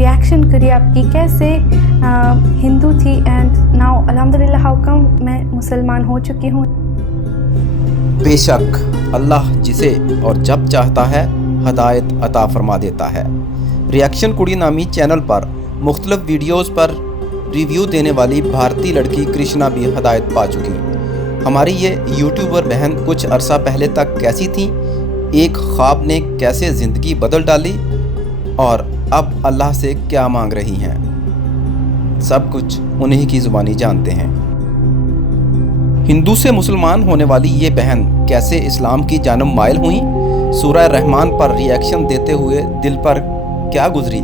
Reaction करी आपकी, कैसे हिंदू थी एंड नाउ अल्हम्दुलिल्लाह हाउ कम मैं मुसलमान हो चुकी हूँ। बेशक अल्लाह जिसे और जब चाहता है हदायत अता फरमा देता है। रिएक्शन कुड़ी नामी चैनल पर मुख्तलिफ वीडियोज़ पर रिव्यू देने वाली भारतीय लड़की कृष्णा भी हदायत पा चुकी। हमारी ये यूट्यूबर बहन कुछ अरसा पहले तक कैसी थी, एक ख्वाब ने कैसे ज़िंदगी बदल डाली और अब अल्लाह से क्या मांग रही हैं, सब कुछ उन्हीं की ज़ुबानी जानते हैं। हिंदू से मुसलमान होने वाली ये बहन कैसे इस्लाम की जानब माइल हुई, सूरह रहमान पर रिएक्शन देते हुए दिल पर क्या गुजरी,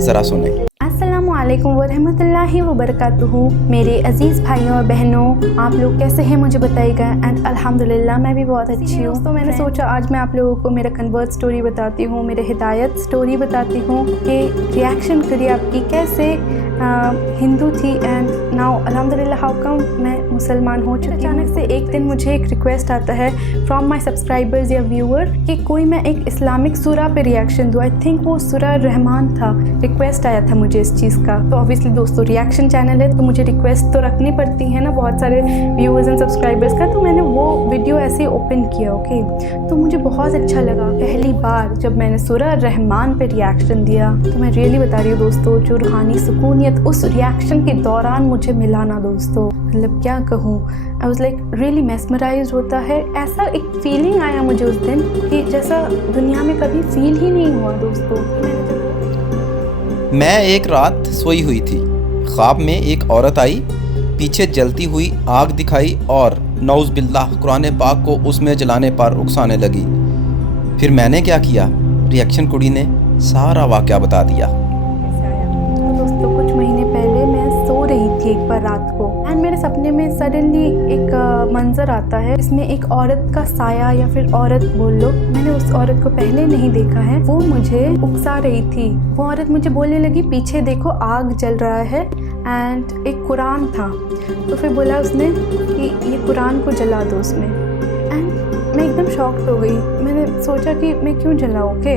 ज़रा सुने। अस्सलामुअलैकुम वरहमतुल्लाहि वबरकातुहू। मेरे अज़ीज़ भाइयों और बहनों, आप लोग कैसे हैं मुझे बताइएगा। एंड अल्हम्दुलिल्लाह मैं भी बहुत अच्छी हूँ। तो मैंने सोचा आज मैं आप लोगों को मेरा कन्वर्ट स्टोरी बताती हूँ, मेरे हिदायत स्टोरी बताती हूँ कि रिएक्शन करिए आपकी, कैसे हिंदू थी एंड नाउ अल्हम्दुलिल्लाह हाउ कम मैं मुसलमान हो चुकी। अचानक से एक दिन मुझे एक रिक्वेस्ट आता है फ्रॉम माई सब्सक्राइबर्स या व्यूअर कि कोई मैं एक इस्लामिक सूरा पे रिएक्शन दूँ। आई थिंक वो सूरा रहमान था। रिक्वेस्ट आया था मुझे इस चीज़ का। तो ऑब्वियसली दोस्तों रिएक्शन चैनल है तो मुझे रिक्वेस्ट तो रखनी पड़ती है ना बहुत सारे व्यूअर्स एंड सब्सक्राइबर्स का। तो मैंने वो वीडियो ऐसे ओपन किया। ओके, तो मुझे बहुत अच्छा लगा। पहली बार जब मैंने सूरा रहमान पे रिएक्शन दिया तो मैं रियली बता रही हूँ दोस्तों, जो रूहानी सुकूनियत उस रिएक्शन के दौरान मुझे मिला ना दोस्तों, मतलब क्या कहूँ, I was like really mesmerised होता है। ऐसा एक फीलिंग आया मुझे उस दिन कि जैसा दुनिया में कभी फील ही नहीं हुआ दोस्तों। मैं एक रात सोई हुई थी, ख्वाब में एक औरत आई, पीछे जलती हुई आग दिखाई और नौज़ बिल्लाह कुरान पाक को उसमें जलाने पर उकसाने लगी। फिर मैंने क्या किया, रिएक्शन कुड़ी ने सारा वाक़या बता दिया। दोस्तों कुछ महीने पहले मैं सो रही थी एक बार रात को एंड मेरे सपने में सडनली एक मंजर आता है। इसमें एक औरत का साया या फिर औरत बोल लो, मैंने उस औरत को पहले नहीं देखा है। वो मुझे उकसा रही थी। वो औरत मुझे बोलने लगी पीछे देखो आग जल रहा है एंड एक कुरान था। तो फिर बोला उसने कि ये कुरान को जला दो उसमें। एंड मैं एकदम शॉक्ड हो गई। मैंने सोचा कि मैं क्यों जलाऊँ। ओके,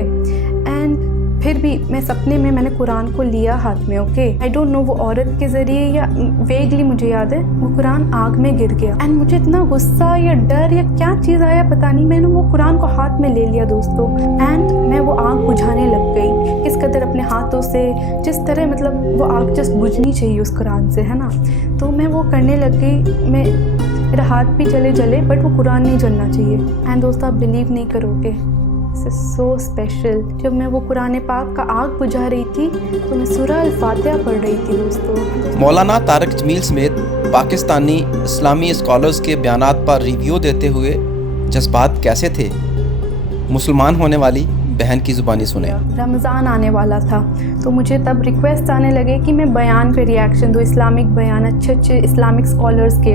एंड फिर भी मैं सपने में मैंने कुरान को लिया हाथ में। ओके, आई डोंट नो वो औरत के ज़रिए या वेगली मुझे याद है वो कुरान आग में गिर गया एंड मुझे इतना गुस्सा या डर या क्या चीज़ आया पता नहीं, मैंने वो कुरान को हाथ में ले लिया दोस्तों एंड मैं वो आग बुझाने लग गई। किस कदर अपने हाथों से, जिस तरह मतलब वो आग जस्ट बुझनी चाहिए उस कुरान से, है ना। तो मैं वो करने लग गई। मेरा हाथ भी जले बट वो कुरान नहीं जलना चाहिए। एंड दोस्तों आप बिलीव नहीं करोगे, सो स्पेशल, जब मैं वो कुरान पाक का आग बुझा रही थी तो मैं सूरह अल-फातिहा पढ़ रही थी दोस्तों। मौलाना तारिक जमील समेत पाकिस्तानी इस्लामी स्कॉलर्स के बयानात पर रिव्यू देते हुए जज्बात कैसे थे, मुसलमान होने वाली बहन की ज़ुबानी सुने। रमज़ान आने वाला था तो मुझे तब रिक्वेस्ट आने लगे कि मैं बयान पे रिएक्शन दूँ, इस्लामिक बयान, अच्छे इस्लामिक स्कॉलर्स के।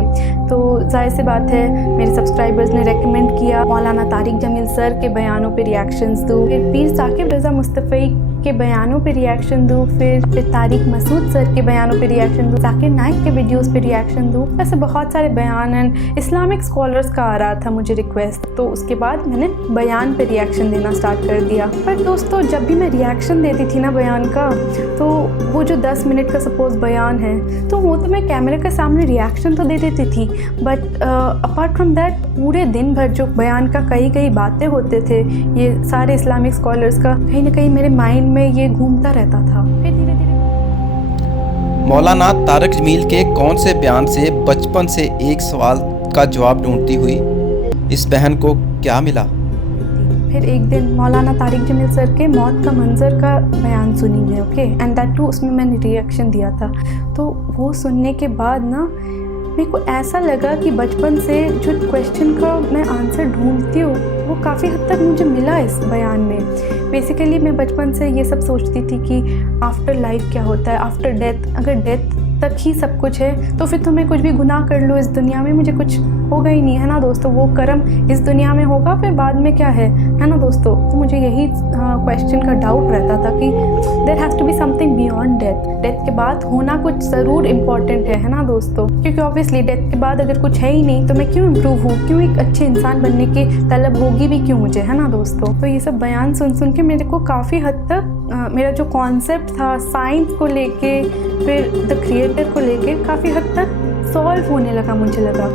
तो जाहिर सी बात है मेरे सब्सक्राइबर्स ने रेकमेंड किया मौलाना तारिक जमील सर के बयानों पे रिएक्शंस दूँ, फिर पीर साकिब रज़ा मुस्तफ़ी के बयानों पे रिएक्शन दूँ, फिर तारिक मसूद सर के बयानों पे रिएक्शन दूँ, जाकिर नाइक के वीडियोस पे रिएक्शन दूँ। ऐसे बहुत सारे बयान एंड इस्लामिक स्कॉलर्स का आ रहा था मुझे रिक्वेस्ट। तो उसके बाद मैंने बयान पे रिएक्शन देना स्टार्ट कर दिया। पर दोस्तों जब भी मैं रिएक्शन देती थी ना बयान का, तो वो जो 10 मिनट का सपोज बयान है तो वो तो मैं कैमरे के सामने रिएक्शन तो दे देती थी, बट अपार्ट फ्रॉम दैट पूरे दिन भर जो बयान का कई बातें होते थे ये सारे इस्लामिक स्कॉलर्स का, कहीं ना कहीं मेरे माइंड में ये घूमता रहता था। फिर धीरे धीरे मौलाना तारिक जमील के कौन से बयान से बचपन से एक सवाल का जवाब ढूंढती हुई इस बहन को क्या मिला। फिर एक दिन मौलाना तारिक जमील सर के मौत का मंजर का बयान सुनी मैं। ओके, एंड दैट टू उसमें मैंने रिएक्शन दिया था। तो वो सुनने के बाद ना मेरे को ऐसा लगा कि बचपन से जो क्वेश्चन का मैं आंसर ढूंढती हूँ वो काफ़ी हद तक मुझे मिला इस बयान में। बेसिकली मैं बचपन से ये सब सोचती थी कि आफ्टर लाइफ क्या होता है, आफ्टर डेथ, अगर डेथ तक ही सब कुछ है तो फिर तो मैं कुछ भी गुनाह कर लूँ इस दुनिया में मुझे कुछ होगा ही नहीं, है ना दोस्तों। वो कर्म इस दुनिया में होगा फिर बाद में क्या है ना दोस्तों। तो मुझे यही क्वेश्चन का डाउट रहता था कि there has to be something beyond death. Death के बाद होना कुछ ज़रूर इम्पॉर्टेंट है ना दोस्तों, क्योंकि ऑब्वियसली डेथ के बाद अगर कुछ है ही नहीं तो मैं क्यों इम्प्रूव हूँ, क्यों एक अच्छे इंसान बनने की तलब होगी होगी भी क्यों मुझे, है ना दोस्तों। तो ये सब बयान सुन के मेरे को काफ़ी हद तक मेरा जो कॉन्सेप्ट था साइंस को लेके, फिर द क्रिएटर को लेके काफ़ी हद तक सॉल्व होने लगा, मुझे लगा।